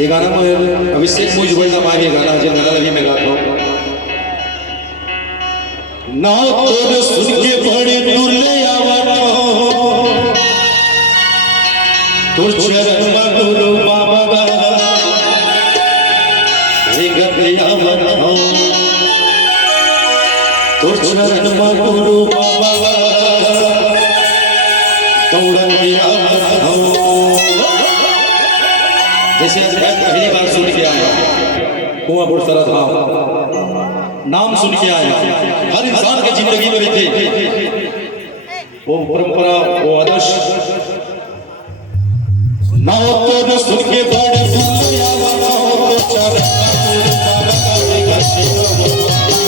ये गाना मैं अभिषेक मुझबल का माही गाना जो गाना भी मैं गाता हूँ ना तो सुन के बड़े दूर ले आवत तुर चरण में गुरु बाबा हे गदिया बनो तुर चरण में गुरु बाबा दौड़न गया बनो जैसे आज मैं पहली बार सुन के आया कुआं बुड़सरा धाम नाम सुन के आया हर इंसान की जिंदगी में रहते वो परंपरा वो आदर्श ना तो सुन के बड़े भूल आवा तो चरण बाबा का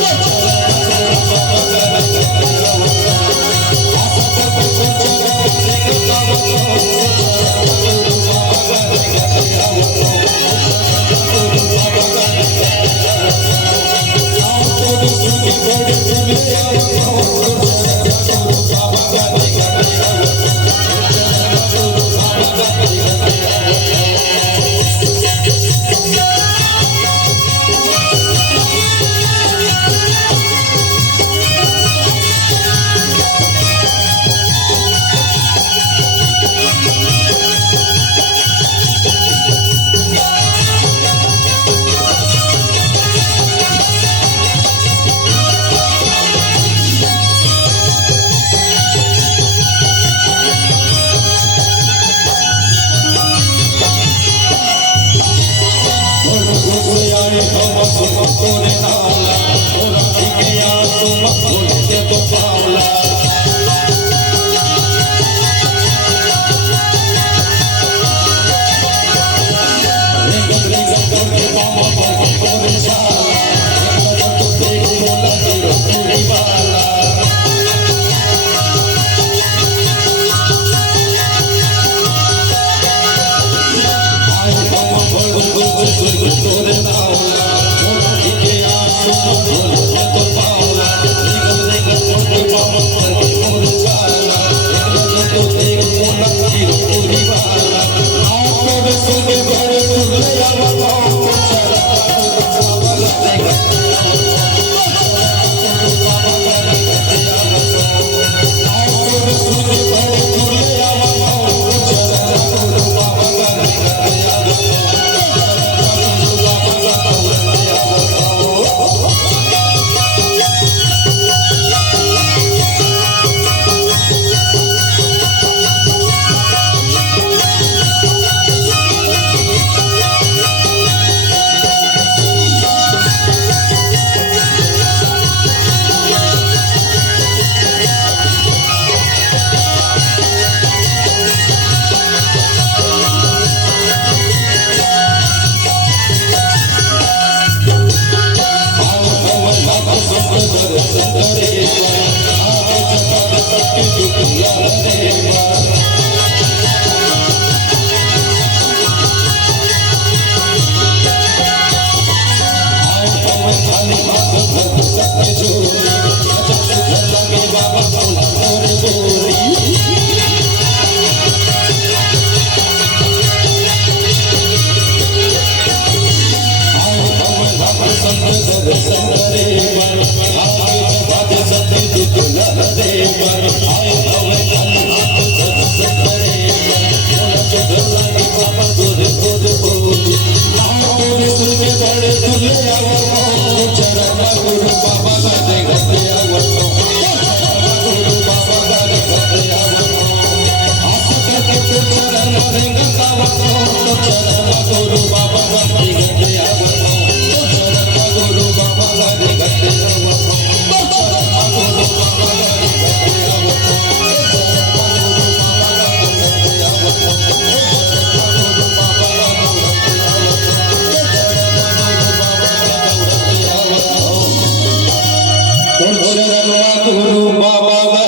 गुरु बाबा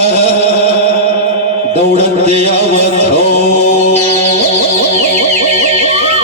दौड़ते आवा